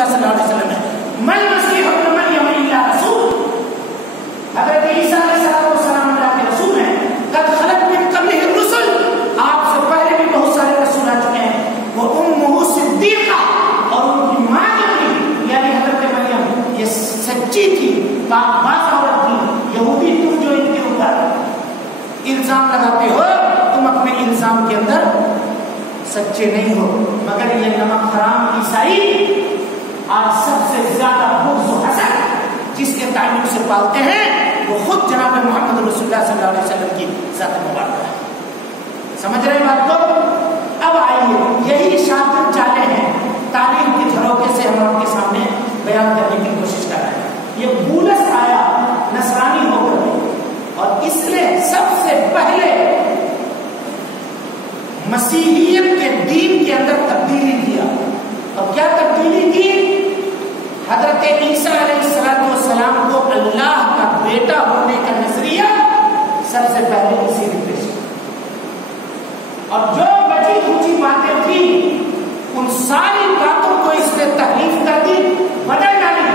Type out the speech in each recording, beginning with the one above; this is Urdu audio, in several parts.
اللہ صلی اللہ علیہ وسلم ہے من مسیح ابن مریم الا رسول، حضرت عیسیٰ علیہ السلام اللہ کے رسول ہیں، قد خلت من قبلہ الرسل، آپ سے پہلے بھی بہت سارے رسول آ چکے ہیں، وہ امہ صدیقہ، اور ان کی ماں جو تھی یعنی حضرت مریم یہ سچی تھی، پاک باز عورت تھی۔ یہودی تم جو ان کے اوپر الزام لگاتے ہو تم اپنے الزام کے اندر سچے نہیں ہو، مگر یہ نمک حرام عیسائی آج سب سے زیادہ بغض و حسد جس کے تعلق سے پالتے ہیں وہ خود جناب محمد رسول اللہ صلی اللہ علیہ وسلم کی ذات مبارکہ ہے۔ سمجھ رہے بات کو؟ اب آئیے یہی شاطر چالیں ہیں تاریخ کی جھروکے سے ہم آپ کے سامنے بیان کرنے کی کوشش کر رہے ہیں۔ یہ بولس آیا نصرانی ہو کر اور اس نے سب سے پہلے مسیحیت کے دین کے اندر تبدیلی کیا، اور کیا تبدیلی کی؟ حضرت عیسیٰ علیہ السلام کو اللہ کا بیٹا ہونے کا نظریہ سب سے پہلے اسی نے پیش کیا، اور جو بچی کچی باتیں تھیں ان ساری باتوں کو اس نے تحریف کر دی، بدل ڈالی،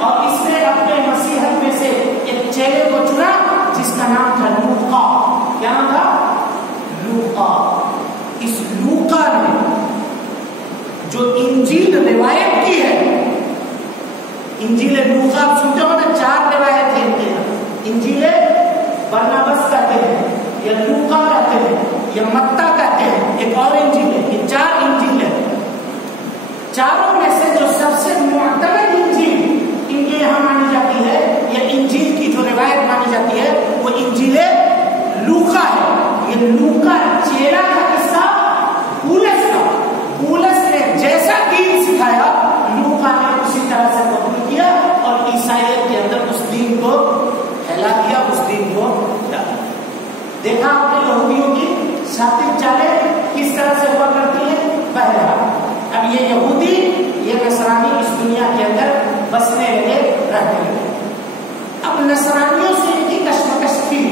اور اس نے اپنے مسیحیت میں سے ایک چیلے کو چنا جس کا نام تھا لوقا۔ کیا نام تھا؟ لوقا۔ اس لوقا نے جو انجیل روایت کی ہے، انجیل لوقا آپ سنتے ہو نا، 4 روایت ہیں ان کے یہاں، انجیل برنابس کہتے ہیں یا لوقا کہتے ہیں یا متی کہتے ہیں، ایک اور انجیل ہے، یہ 4 انجیل ہے۔ چاروں میں سے جو سب سے معتبر انجیل ان کے یہاں مانی جاتی ہے یا انجیل کی جو روایت مانی جاتی ہے وہ انجیل لوقا ہے۔ یہ لوقا چیلا کا قصہ بولس کا، بولس نے جیسا دین سکھایا لوقا نے اسی طرح سے قبول کیا اور عیسائیت کے اندر اس دین کو پھیلا دیا، اس دین کو ڈالا۔ دیکھا آپ نے یہودیوں کی شاطر چالیں کس طرح سے ہوا کرتی ہیں؟ پہلا اب یہ یہودی یہ نصرانی اس دنیا کے اندر بسنے لگے، رہنے لگے۔ اب نصرانیوں سے ان کی کشمکش تھی،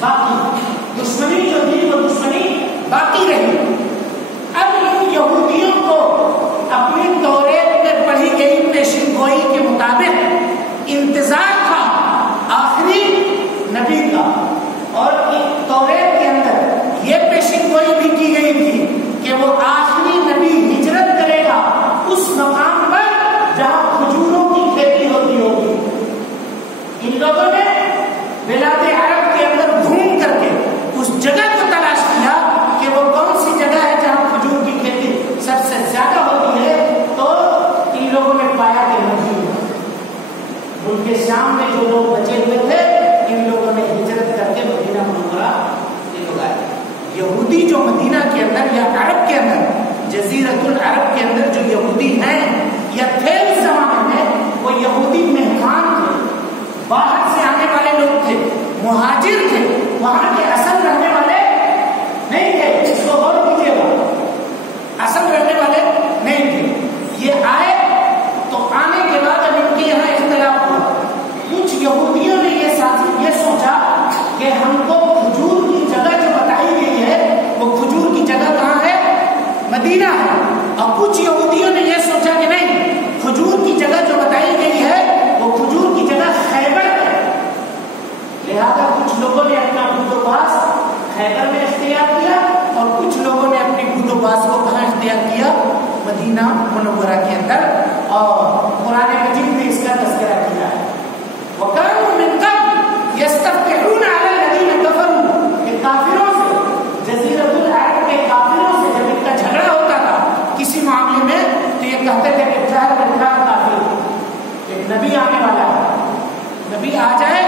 باقی دشمنی جو تھی وہ دشمنی باقی رہی۔ اب ان یہودیوں کو اپنی توریت میں پڑھی گئی پیشن گوئی کے مطابق انتظار تھا آخری نبی کا، اور توریت کے اندر یہ پیشن گوئی بھی کی گئی تھی کہ وہ آخری نبی ہجرت کرے گا اس مقام پر جہاں کھجوروں کی کھیتی ہوتی ہوگی۔ ان لوگوں نے بلاد عرب کے اندر گھوم کر کے اس جگہ کو تلاش کیا کہ وہ کون سی جگہ ہے جہاں کھجور کی کھیتی سب سے زیادہ ہوتی ہے، تو ان لوگوں نے پایا کہ مدینہ۔ ملک شام میں جو لوگ بچے ہوئے تھے ان لوگوں نے ہجرت کر کے مدینہ منورہ لگائے۔ یہودی جو مدینہ کے اندر یا عرب کے اندر جزیرۃ العرب کے اندر جو یہودی ہیں یا تھے اس زمانے میں، وہ یہودی مہمان تھے، باہر سے آنے والے لوگ تھے، مہاجر تھے، وہاں کے اصل رہنے والے نہیں تھے۔ اس کو غور کیجیے گا، اصل رہنے والے نہیں تھے۔ یہ آئے تو آنے کے بعد اب ان کے یہاں اختلاف ہوا۔ کچھ یہودیوں نے یہ سوچا کہ ہم کو کھجور کی جگہ جو بتائی گئی ہے وہ کھجور کی جگہ کہاں ہے؟ مدینہ ہے۔ اور کچھ یہودیوں نے یہ سوچا کہ نہیں، کھجور کی جگہ جو بتائی گئی ہے وہ کھجور کی جگہ خیبر ہے۔ لہذا کچھ لوگوں نے اپنا بندوباس خیبر میں اختیار کیا اور کچھ لوگوں نے اپنی بندوباس کو کہاں اختیار کیا؟ مدینہ منورہ کے اندر۔ اور قرآن مجید نے اس کا تذکرہ کیا ہے، وَكَانُوا مِن قَبْلُ يَسْتَفْتِحُونَ عَلَى الَّذِينَ كَفَرُوا، کہ کافروں سے، جزیرۃ العرب کے کافروں سے جب ان کا جھگڑا ہوتا تھا کسی معاملے میں تو یہ کہتے تھے کہ کافر، ایک نبی آنے والا ہے، نبی آ جائے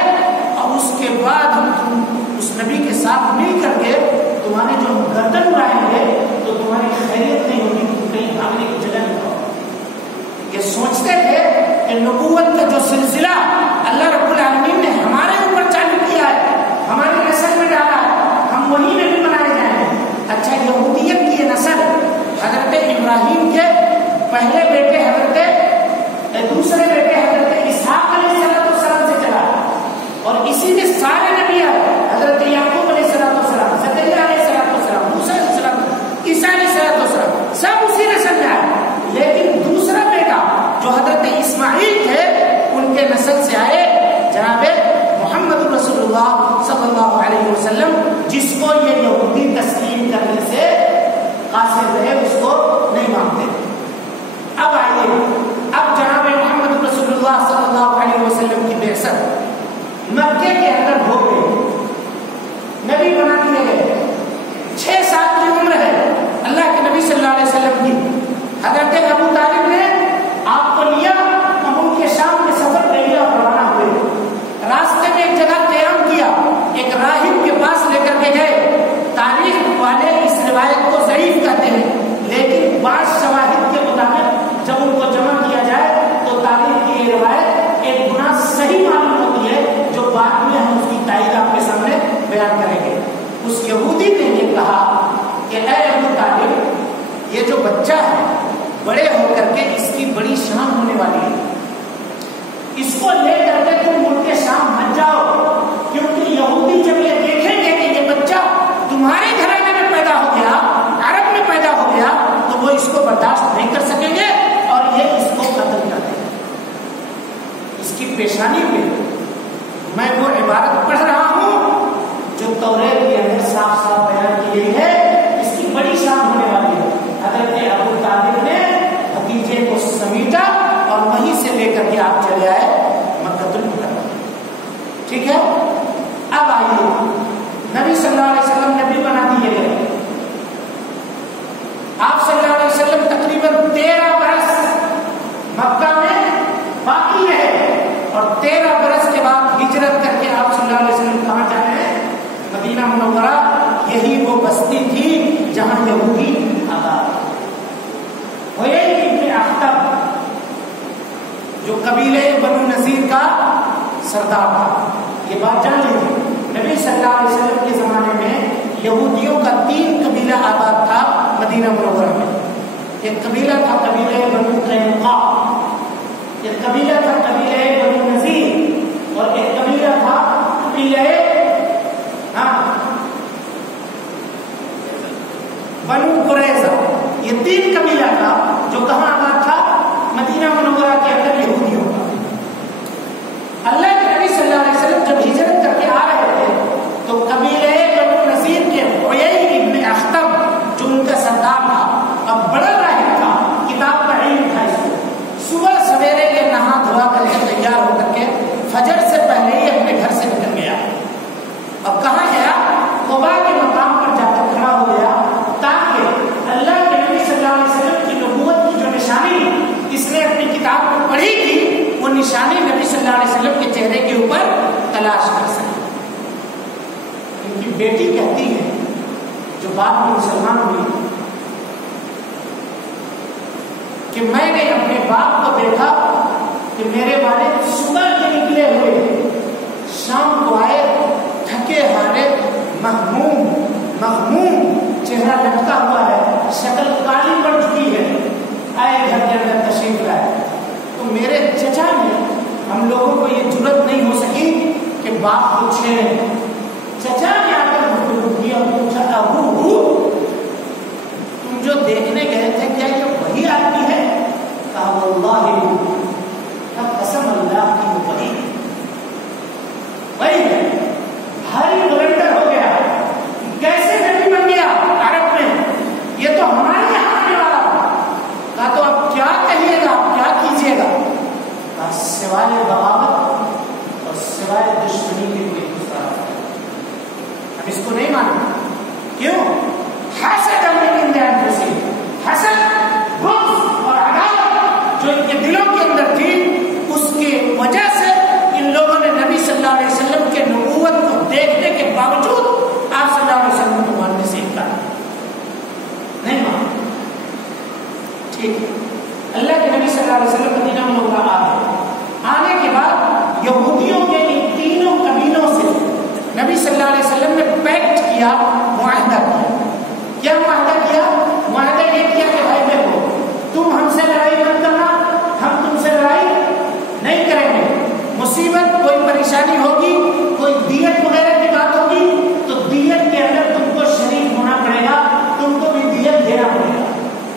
اور اس کے بعد ہم اس نبی کے ساتھ مل کر کے تمہارے جو گردن اڑائیں گے تو تمہاری خیریت نہیں ہوگی، تم کہیں بھاگنے کی جگہ نہیں ہوگی۔ یہ سوچتے تھے کہ نبوت کا جو سلسلہ اللہ رب العالمین نے ہمارے اوپر چالو کیا ہے، ہماری نسل میں ڈالا ہے، ہم وہی نبی بنائے جائیں گے۔ اچھا، یہودیت کی یہ نسل حضرت ابراہیم کے پہلے بیٹے دوسرے بیٹے حضرت اسحاق علیہ السلام سے چلا، اور اسی میں سارے نبی آئے، حضرت یعقوب علیہ السلام، زکریا علیہ السلام، موسیٰ علیہ السلام، عیسیٰ علیہ السلام، سب اسی نسل میں آئے۔ لیکن دوسرا بیٹا وسلم جس کو یہ یہودی تسلیم کرنے سے قاصر رہے اس کو نہیں مانتے. اب آئیے، اب جناب محمد رسول اللہ صلی اللہ علیہ وسلم کی بعثت مکے کے اندر ہو گئی، نبی بنا دیے گئے. 6 سال کی عمر ہے اللہ کے نبی صلی اللہ علیہ وسلم کی. حضرت ابو طالب نے آپ کو لیا، ہم ان کے شام میں سفر کر لیا اور روانہ ہوئے. راستے میں ایک جگہ قیام کیا، ایک راہب کے پاس لے کر کے گئے. تاریخ والے اس روایت کو ضعیف کہتے ہیں، لیکن بعض شواہد کے مطابق جب ان کو جمع کیا جائے تو تاریخ کی یہ روایت ایک گنا صحیح معلوم ہوتی ہے، جو بعد میں ہم اس کی تائید آپ کے سامنے بیان کریں گے. اس یہودی نے یہ کہا کہ اے ابو طالب، یہ جو بچہ ہے بڑے ہو کر کے اس کی بڑی شان ہونے والی ہے، اس کو لے کر کے تم ملک شام مت جاؤ، کیونکہ یہودی جب یہ دیکھیں گے کہ یہ بچہ تمہارے گھرانے میں پیدا ہو گیا، عرب میں پیدا ہو گیا، تو وہ اس کو برداشت نہیں کر سکیں گے اور یہ اس کو قتل کر دیں گے. اس کی پیشانی پہ میں وہ عبارت پڑھ رہا ہوں جو توریت کے اندر صاف صاف بیان کی گئی ہے، اس کی بڑی شان ہونے والی ہے. حضرت ابو طالب نے بھتیجے کو سمیٹا اور وہیں سے لے کر کے آپ چلے آئے مکہ المکرمہ. ٹھیک ہے، اب آئیے نبی صلی اللہ علیہ وسلم نبی بنا دیے گئے. آپ صلی اللہ علیہ وسلم تقریباً 13 برس مکہ میں باقی رہے اور 13 برس کے بعد ہجرت کر کے آپ صلی اللہ علیہ وسلم کہاں جا رہے ہیں؟ مدینہ منورہ. یہی وہ بستی تھی جہاں یہودی آباد. ابن اخطب جو قبیلے بنو نذیر کا سردار تھا، یہ بات جان لیجیے. نبی صلی اللہ علیہ وسلم کے زمانے میں یہودیوں کا 3 قبیلہ آباد تھا مدینہ منورہ میں. ایک قبیلہ تھا قبیلہ بنو قینقاع، ایک قبیلہ تھا قبیلہ بنو نذیر، اور ایک قبیلہ تھا قبیلہ بنو قریظہ. یہ 3 قبیلہ تھا جو کہاں آباد تھا؟ مدینہ منورہ کے اندر یہودیوں کا. اللہ کے نبی صلی اللہ علیہ وسلم جب ہجرت کر کے آ رہے تھے تو قبیلہ بنو نذیر کے ابن اخطب جو ان کا سردار تھا، اب بڑا راہب تھا، کتاب کا علم تھا، اس کو صبح سویرے کے نہا دھوا کر کے تیار ہو کر کے فجر سے پہلے ہی اپنے گھر سے نکل گیا. اب کہاں گیا؟ قباء کے مقام پر جا کر کھڑا ہو گیا تاکہ اللہ کے نبی صلی اللہ علیہ وسلم کی نبوت کی جو نشانی اس نے اپنی کتاب میں پڑھی تھی، وہ نشانی نبی صلی اللہ علیہ وسلم کے چہرے کے اوپر تلاش کر سکے. ان کی بیٹی کہتی ہے جو بعد میں مسلمان ہوئی کہ میں نے اپنے باپ کو دیکھا کہ میرے والد صبح کے نکلے ہوئے شام کو آئے، تھکے ہارے، مغموم چہرہ لٹکا ہوا ہے، شکل کالی پڑ چکی ہے، آئے گھر کے اندر تشریف لائے. تو میرے چچا نے، ہم لوگوں کو یہ جرت نہیں ہو سکی کہ باپ کو چھیڑے. چچا نے آ کر گفتگو کی اور پوچھا، ابو تم جو دیکھنے گئے تھے کیا یہ وہی آدمی ہے؟ کہا واللہ قسم اللہ کی وہ وہی ہے. بھاری بلندر ہو گیا، کیسے نبی بن گیا عرب میں؟ یہ تو ہمارے یہاں آنے والا تھا. کہا تو اب کیا کہیے گا، آپ کیا کیجیے گا؟ کہا سوائے بغاوت اور سوائے دشمنی کے کوئی دوسرا. ہم اس کو نہیں مانتے. کیوں؟ حسد حسد بغض اور عداوت جو ان کے دلوں کے اندر تھی، اس کی وجہ سے ان لوگوں نے نبی صلی اللہ علیہ وسلم کے نبوت کو دیکھنے کے باوجود آپ صلی اللہ علیہ وسلم کو ماننے سے انکار نہیں مانا. ٹھیک ہے، اللہ کے نبی صلی اللہ علیہ وسلم مدینہ منورہ آ گئے. آنے کے بعد یہودیوں کے ان 3 قبیلوں سے نبی صلی اللہ علیہ وسلم نے پیکٹ کیا، معاہدہ کیا. کیا معاہدہ کیا؟ معاہدہ یہ کیا کہ بھائی دیکھو، تم ہم سے لڑائی مت کرنا، ہم تم سے لڑائی نہیں کریں گے. مصیبت، کوئی پریشانی ہوگی، کوئی دیت وغیرہ کی بات ہوگی تو دیت کے اندر تم کو شریک ہونا پڑے گا، تم کو بھی دیت دینا پڑے گا.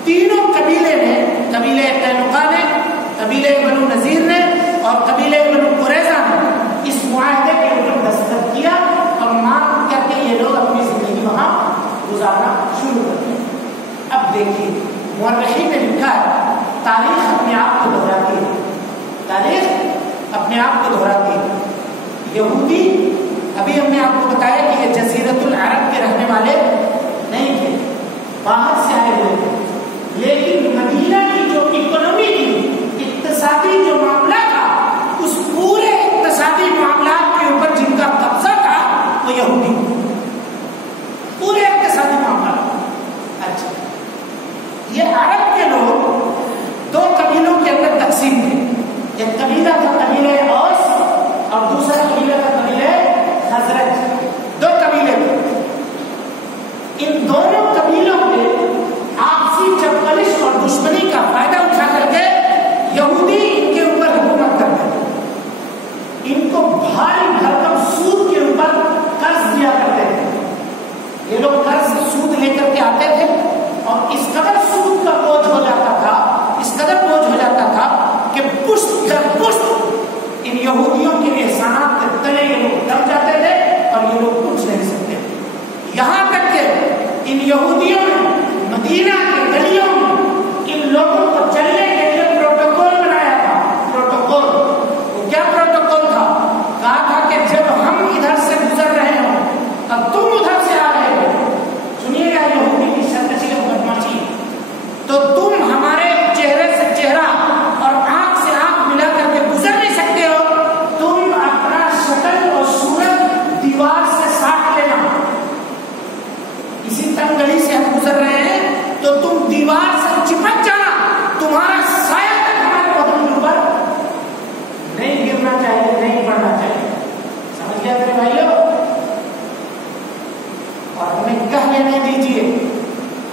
3 قبیلے نے، قبیلہ قینقاع نے، قبیلہ بنو نذیر نے اور قبیلہ بنو قریظہ نے اس معاہدے کے اوپر دستخط کیا اور مان کر کے گزارنا شروع کر دیا۔ اب دیکھیے مورخین نے لکھا ہے تاریخ اپنے آپ کو دہراتی ہے، تاریخ اپنے آپ کو دہراتی ہے۔ یہودی ابھی ہم نے آپ کو بتایا کہ یہ جزیرۃ العرب کے رہنے والے نہیں تھے، باہر سے آئے ہوئے تھے، لیکن مدینہ کی جو اکنومی تھی، اقتصادی جو معاملہ تھا، اس پورے اقتصادی معاملات کے اوپر جن کا قبضہ تھا وہ یہودی، پورے اقتصادی معاملات۔ اچھا، یہ عرب کے لوگ دو قبیلوں کے اندر تقسیم تھے، ایک قبیلہ تھا قبیلہ اوس اور دوسرا قبیلہ تھا قبیلہ خزرج، دو قبیلے تھے۔ ان دونوں قبیلوں کے آپسی چپکلش اور دشمنی کا فائدہ اٹھا کر کے یہودی ان کے اوپر حکومت کرتے تھے، ان کو بھاری بھرکم سود کے اوپر قرض دیا کرتے تھے۔ یہ لوگ قرض سود لے کر کے آتے تھے اور اس قدر سود کا بوجھ ہو جاتا تھا، اس قدر بوجھ ہو جاتا تھا کہ پشت در پشت ان یہودیوں کے احسانات کے تلے یہ لوگ دب جاتے تھے اور یہ لوگ کچھ نہیں سکتے، یہاں تک کہ ان یہودیوں نے مدینہ کے گلیوں میں ان لوگوں کو چلنے کے لیے پروٹوکول بنایا تھا۔ پروٹوکول وہ کیا پروٹوکول تھا؟ کہا تھا کہ جب ہم ادھر سے گزر رہے ہوں اب تم ادھر سے آ رہے ہو، سنیے گا یہودی کی سرکشی اور بدماشی، تو تم ہمارے چہرے سے چہرہ اور آنکھ سے آنکھ ملا کر کے گزر نہیں سکتے ہو، تم اپنا شکل اور صورت دیوار سے ساٹ لینا، اسی تنگ گلی سے ہم گزر رہے ہیں تو تم دیوار سے چپک جانا، تمہارا سایہ تک ہمارے بدن کے اوپر نہیں گرنا چاہیے، نہیں پڑنا چاہیے۔ سمجھ گیا میرے بھائیو؟ اور ہمیں کہہ لینے دیجیے،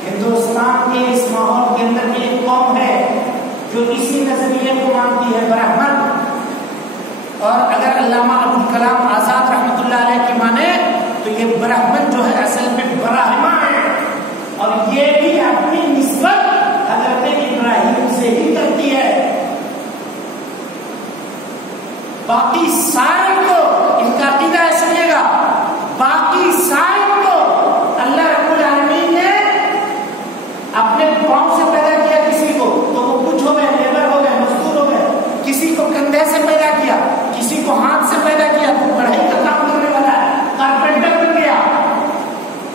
ہندوستان کے اس ماحول کے اندر بھی ایک قوم ہے جو اسی نظریے کو مانتی ہے، برہمن۔ اور اگر علامہ ابوالکلام آزاد رحمۃ اللہ علیہ کی مانے تو یہ برہمن جو ہے اصل میں براہما ہے، اور یہ بھی اپنی نسبت حضرت ابراہیم سے ہی کرتی ہے۔ باقی سارے کو ان کا عقیدہ ہے، سنیے گا، باقی سارے کو اللہ رب العالمین نے اپنے پاؤں سے پیدا کیا، کسی کو تو وہ کچھ ہو گئے، لیبر ہو گئے، مزدور ہو گئے، کسی کو کندھے سے پیدا کیا، کسی کو ہاتھ سے پیدا کیا، تو بڑھائی کا کام کرنے والا ہے، کارپینٹر بن گیا،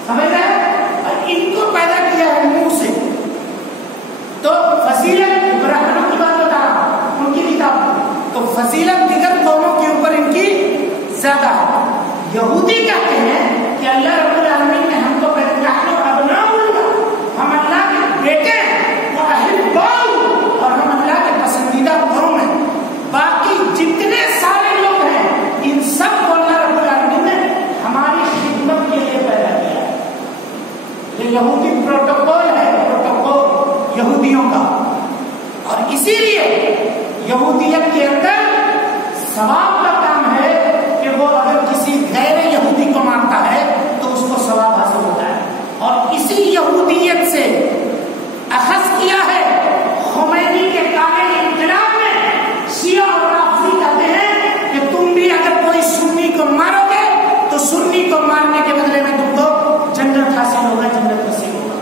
سمجھ رہے ہیں؟ اور ان کو پیدا کیا ہے منہ سے۔ تو فضیلت برہمنوں کی بات بتا رہا ہوں، ان کی کتاب، تو فضیلت دیگر قوموں کے اوپر ان کی زیادہ ہے۔ یہودی کہتے ہیں کہ اللہ رب العالمین نے ہم کو پیدا کیا، ہم اللہ کے بیٹے ہیں، وہ احباؤ، اور ہم اللہ کے پسندیدہ قوم ہیں۔ باقی جتنے سارے لوگ ہیں ان سب کو اللہ رب العالمین نے ہماری خدمت کے لیے پیدا کیا ہے۔ یہ یہودی پروٹوکول ہے، پروٹوکول یہودیوں کا، اور اسی لیے یہودیت کے اندر ثواب کا کام ہے کہ وہ اگر کسی غیر یہودی کو مانتا ہے تو اس کو ثواب حاصل ہوتا ہے، اور اسی یہودیت سے اخذ کیا ہے خمینی کے کامل انقلاب میں۔ شیعہ اور رافضی کہتے ہیں کہ تم بھی اگر کوئی سنی کو مارو گے تو سنی کو مارنے کے بدلے میں تم کو جنت حاصل ہوگا، جنت نصیب ہوگا۔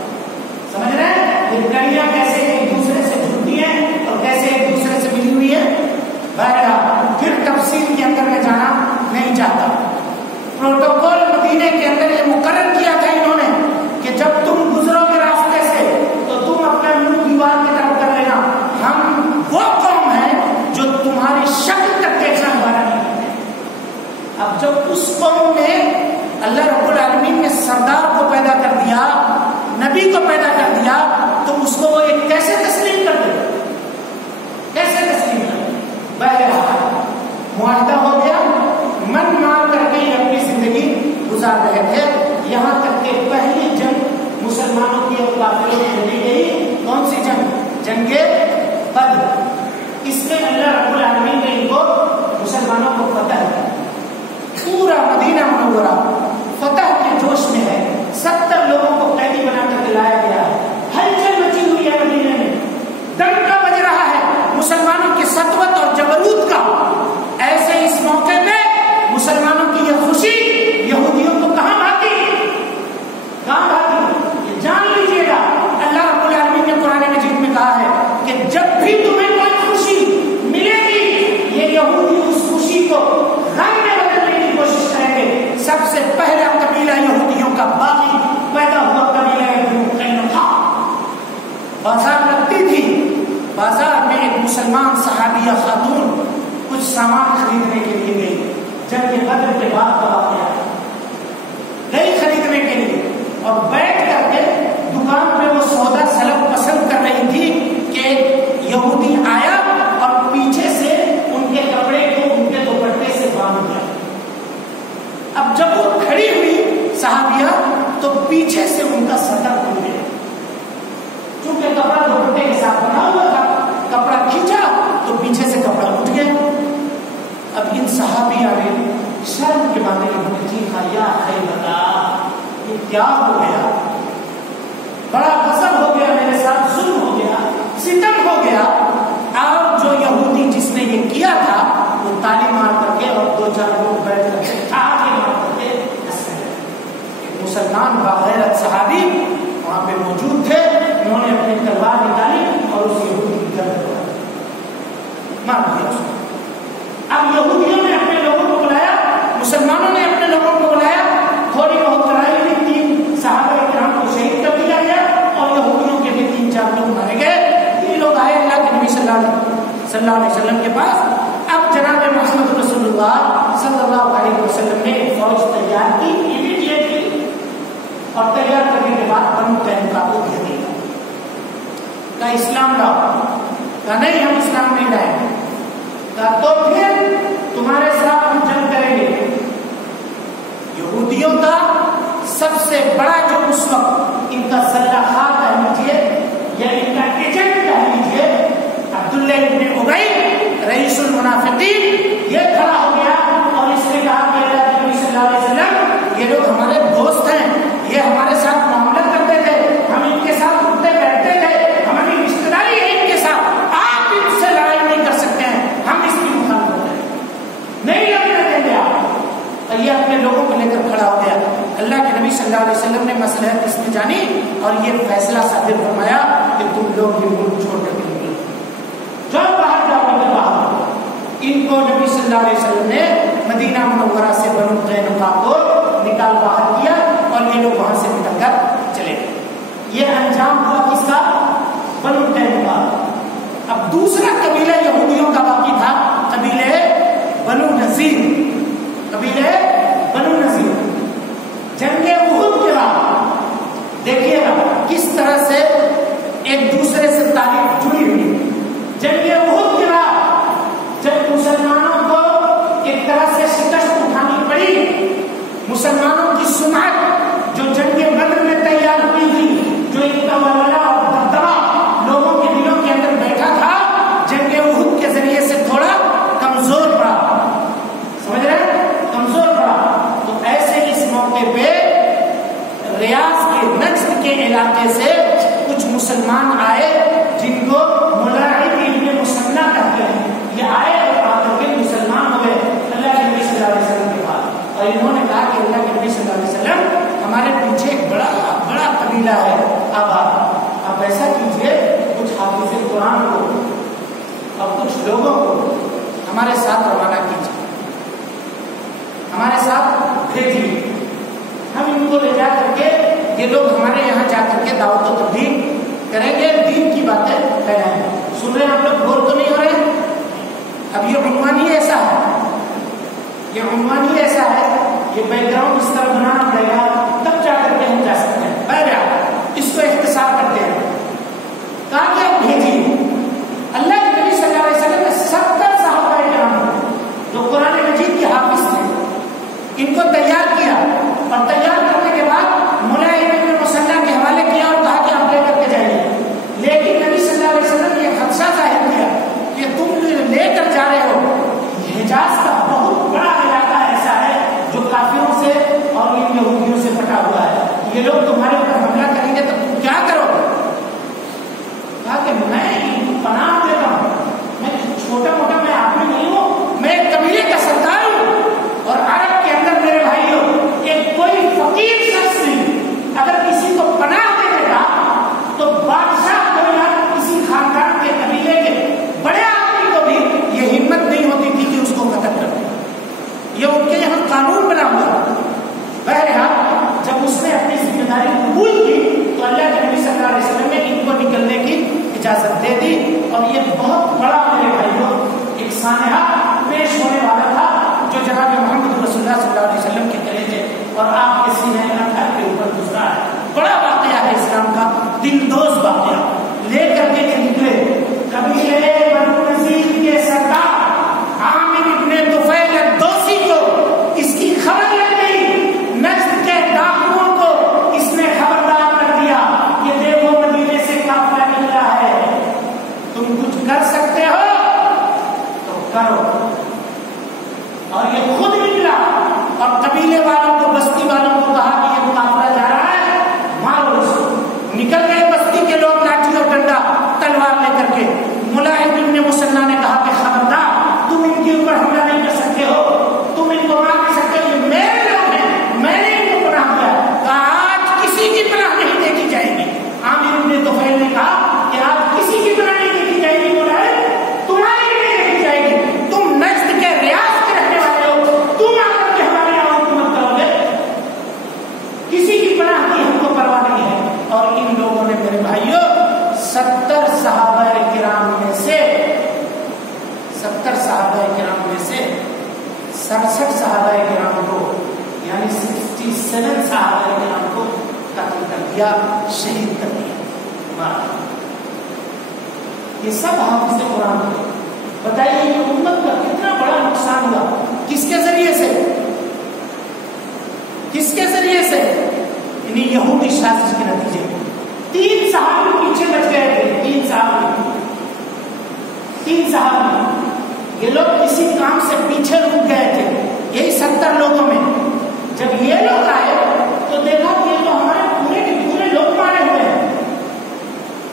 سمجھ رہے ہیں یہ گڑیاں کیسے ایک دوسرے سے جڑتی ہیں اور کیسے ایک دوسرے سے ملی ہوئی ہے؟ بہرحال پھر تفصیل کے اندر میں جانا نہیں چاہتا۔ پروٹوکول مدینے کے اندر یہ مقرر کیا تھا انہوں نے کہ جب تم گزرو گے راستے سے تو تم اپنا منہ دیوار کی طرف کر لینا، ہم وہ قوم ہیں جو تمہاری شکل تک دیکھنا ہمارا نہیں کرتے۔ اب جب اس قوم میں اللہ رب العالمین نے سردار کو پیدا کر دیا، نبی کو پیدا کر دیا، تو اس کو وہ ایک کیسے تسلیم کر دے، کیسے تسلیم کر دے؟ بہرحال معاہدہ ہو گیا، من مان کر کے اپنی زندگی گزار رہے تھے، یہاں تک کہ پہلی جنگ مسلمانوں کی اور کافروں میں لڑی گئی۔ کون سی جنگ؟ جنگ بدر۔ اس میں اللہ رب العالمین نے ان کو مسلمانوں کو فتح کیا، پورا مدینہ منورہ فتح کے جوش میں ہے، 70 لوگوں کو قیدی بنا کر کے لایا گیا ہے، ہلچل مچی ہوئی ہے مدینے میں، ڈنکا بج رہا ہے مسلمانوں کی سطوت اور جبروت کا۔ ایسے اس موقع پہ مسلمانوں کی یہ خوشی یہودیوں کو کہاں بھاتی؟ کہاں بھاتی؟ بازار میں ایک مسلمان صحابیہ خاتون کچھ سامان خریدنے کے لیے گئی. جنگ بدر کے بعد کا واقعہ گئی خریدنے کے لیے اور بیٹھ کر کے دکان پہ وہ سودا سلب پسند کر رہی تھی کہ یہودی آیا اور پیچھے سے ان کے کپڑے کو ان کے دوپٹے سے باندھ دیا. اب جب وہ کھڑی ہوئی صحابیہ تو پیچھے سے ان کا سطر کھل گیا. چونکہ کپڑا دوپٹے کے ساتھ بنا ہوا تھا, کپڑا کھینچا تو پیچھے سے کپڑا اٹھ گیا. اب ان صحابیہ نے شرم کے مارے جی یا بتا یہ کیا ہو گیا, بڑا غضب ہو گیا میرے ساتھ, ظلم ہو گیا, ستم ہو گیا. اور جو یہودی جس نے یہ کیا تھا وہ تالی مار کر کے اور دو چار لوگ بیٹھ کر کے آگے مار کر کے ہنس رہے. مسلمان باغیرت صحابی وہاں پہ موجود تھے, انہوں نے اپنی تلوار نکالی اور اس یہودی کی گردن مار دیا اس کو. اب یہودیوں نے اپنے لوگوں کو بلایا, مسلمانوں نے اپنے لوگوں کو بلایا, تھوڑی بہت لڑائی ہوئی, 3 صحابہ کرام کو شہید کر دیا گیا اور یہودیوں کے بھی 3-4 لوگ مارے گئے. یہ لوگ آئے اللہ کے نبی صلی اللہ علیہ وسلم کے پاس. اب جناب محمد رسول اللہ صلی اللہ علیہ وسلم نے ایک فوج تیار کی, امیڈیٹلی, اور تیار کرنے کے بعد بنو قینقاع کو دے دیا. کہا اسلام لاؤ, کہا نہیں ہم اسلام نہیں لائیں. کہا تو پھر تمہارے ساتھ ہم جنگ کریں گے. یہودیوں کا سب سے بڑا جو اس وقت ان کا سرخواہ کہہ لیجیے یا ان کا ایجنٹ کہہ لیجیے عبداللہ ابن ابی رئیس المنافقین, یہ کھڑا ہو گیا اور اس نے کہا کہ اللہ کے نبی صلی اللہ علیہ وسلم یہ لوگ ہمارے دوست ہیں, یہ ہمارے ساتھ معاملہ کرتے تھے, ہم ان کے ساتھ اٹھتے بیٹھتے تھے, ہماری رشتے داری ہے ان کے ساتھ, آپ ان سے لڑائی نہیں کر سکتے ہیں, ہم اس کی مخالفت ہیں, نہیں لڑنے دیں گے آپ. یہ اپنے لوگوں کو لے کر کھڑا ہو گیا. اللہ کے نبی صلی اللہ علیہ وسلم نے مصلحت اس میں جانی اور یہ فیصلہ صادر فرمایا کہ تم لوگ یہ ملک چھوڑ کر کے نکلو, جب باہر جاؤ گے باہر. ان کو نبی صلی اللہ علیہ وسلم نے مدینہ منورہ سے بنو قینقاع کو نکال باہر کیا اور یہ لوگ وہاں سے نکل کر چلے گئے. یہ انجام ہوا کس کا؟ بنو قینقاع. اب دوسرا قبیلہ یہودیوں کا باقی تھا, قبیلہ بنو نذیر. قبیلہ بنو نذیر جنگ احد کے بعد دیکھیے گا کس طرح سے ایک دوسرے سے تاریخ جڑی ہوئی. جنگ احد کے بعد جب مسلمانوں کو ایک طرح سے شکست اٹھانی پڑی, مسلمانوں کی سمعت جو جنگ بدر میں تیار ہوئی تھی, جو ایک ولولہ اور دبدبہ لوگوں کے دلوں کے اندر بیٹھا تھا, جنگ احد کے ذریعے سے تھوڑا کمزور پڑا. سمجھ رہے ہیں, کمزور پڑا. تو ایسے اس موقع پہ ریاض کے نجد کے علاقے سے کچھ مسلمان آئے جن کو ملاحد ابن مسنہ کہتے ہیں. یہ آئے اور آ کر کے مسلمان ہوئے اللہ کے نبی صلی اللہ علیہ وسلم کے پاس, اور انہوں نے کہا کہ اللہ کے نبی صلی اللہ علیہ وسلم ہمارے پیچھے ایک بڑا قبیلہ ہے, آپ ایسا کیجئے کچھ حافظ قرآن کو اور کچھ لوگوں کو ہمارے ساتھ روانہ کیجیے, ہمارے ساتھ بھیجیے, ہم ان کو لے جا کر کے یہ لوگ ہمارے یہاں جا کر کے دعوت و تبلیغ کریں گے, دین کی باتیں پھیلائیں گے. سن رہے ہیں آپ لوگ, غور تو نہیں ہو رہے؟ اب یہ عنوان ہی ایسا ہے, یہ عنوان ہی ایسا ہے, یہ بیک گراؤنڈ اس طرح بنانا پڑے گا تب جا کر کے ہم جا سکتے ہیں. بہرحال اس کو اختصار کرتے ہیں. کہا کہ آپ بھیجیے. اللہ کے نبی صلی اللہ علیہ وسلم نے 70 صحابہ کرام جو قرآن مجید کے حافظ تھے ان کو تیار کیا, اور تیار کرنے کے بعد ملاحد ابن مسنہ کے حوالے کیا اور کہا کہ آپ لے کر کے جائیے. لیکن نبی صلی اللہ علیہ وسلم نے یہ خدشہ ظاہر کیا کہ تم لے کر جا رہے ہو, حجاز کا بہت بڑا علاقہ ایسا ہے جو کافروں سے اور ان یہودیوں سے پٹا ہوا ہے, یہ لوگ تمہارے اوپر حملہ کریں گے تو تم کیا کرو گے؟ کہا کہ میں ان کو پناہ دیتا ہوں, میں چھوٹا موٹا میں آدمی نہیں ہوں, میں ایک قبیلے کا سردار ہوں, اور عرب کے اندر میرے بھائیوں ایک کوئی فقیر شخص اگر کسی کو پناہ دے دیتا تو بادشاہ کو یا کسی خاندان کے قبیلے کے بڑے آدمی کو بھی یہ ہمت نہیں ہوتی تھی کہ اس کو قتل کر دے. یہ ان کے یہاں قانون بنا ہوا. بہرحال جب اس نے اپنی ذمہ داری قبول کی تو اللہ کے نبی صلی اللہ علیہ وسلم نے ان کو نکلنے کی اجازت دے دی اور یہ بہت بڑا میرے بھائیوں ایک سانحہ پیش ہونے والا تھا جو جناب محمد رسول اللہ صلی اللہ علیہ وسلم کے کرے تھے اور آپ کے سینے انور کے اوپر گزرا ہے. بڑا واقعہ ہے اسلام کا، دل دوز واقعہ. لے کر کے نکلے قبیلے بنو نذیر کے سردار عامر ابن طفیل الدوسی کو اس کی خبر لگ گئی. نجد کے ڈاکوؤں کو اس نے خبردار کر دیا کہ دیکھو مدینے سے قافلہ نکلا ہے، تم کچھ کر سکتے ہو تو کرو. اور یہ خود نکلا اور قبیلے والوں کو، بستی والوں کو کہا کہ یہ قافلہ جا رہا ہے، مارو اس کو. نکل گئے بستی کے لوگ لاٹھی اور ڈنڈا تلوار لے کر کے. ملاحم ابن مسنہ نے کہا کہ خبردار، تم ان کے اوپر حملہ نہیں کر سکتے ہو، تم ان کو مار نہیں سکتے ہو، یہ میرے لوگ ہیں، میں نے ان کو پناہ دیا. آج کسی کی پناہ نہیں دیکھی جائے گی. عامر ابن طفیل نے کہا کہ آج کسی کی پناہ نہیں دیکھی جائے گی، تمہاری بھی نہیں دیکھی جائے گی. تم نجد کے ریاض کے رہنے والے ہو، تم آ کر کے ہمارے یہاں حکومت کرو گے. کسی کی پناہ کی ہم کو پرواہ نہیں ہے. اور ان لوگوں نے میرے بھائیوں 70 صحابہ کرام میں سے 67 صحابہ کرام کو، یعنی 67 صحابہ کرام کو قتل کر دیا، شہید کر دیا، مارا. یہ سب حافظ قرآن تھے. بتائیے یہ امت کا کتنا بڑا نقصان ہوا. کس کے ذریعے سے؟ کس کے ذریعے سے؟ یعنی یہودی سازش کے نتیجے میں. 3 صحابی پیچھے بچ گئے تھے. 3 صحابی یہ لوگ کسی کام سے پیچھے رک گئے تھے. یہی 70 لوگوں میں جب یہ لوگ آئے تو دیکھا کہ یہ تو ہمارے پورے کے پورے لوگ مارے ہوئے ہیں.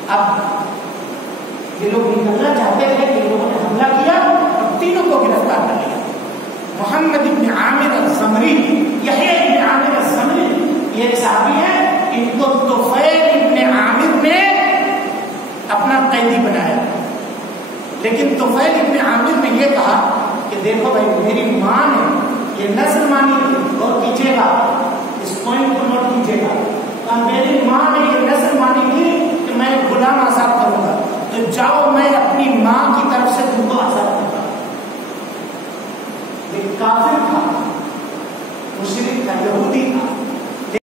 اب یہ لوگ نکلنا چاہتے تھے کہ لوگوں نے حملہ کیا اور تینوں کو گرفتار کر لیا. محمد ابن عامر الزمری، یحییٰ ابن عامر الزمری، یہ ایک صحابی ہے. ان کو طفیل ابن عامر نے اپنا قیدی بنایا. لیکن طفیل ابن عامر نے یہ کہا کہ دیکھو بھائی میری ماں نے یہ نسل مانی تھی، اور کیجیے گا اس پوائنٹ کو نوٹ کیجیے گا، میری ماں نے یہ نسل مانی تھی کہ میں غلام آزاد کروں گا، تو جاؤ میں اپنی ماں کی طرف سے تم کو آزاد کروں گا. یہ کافر تھا.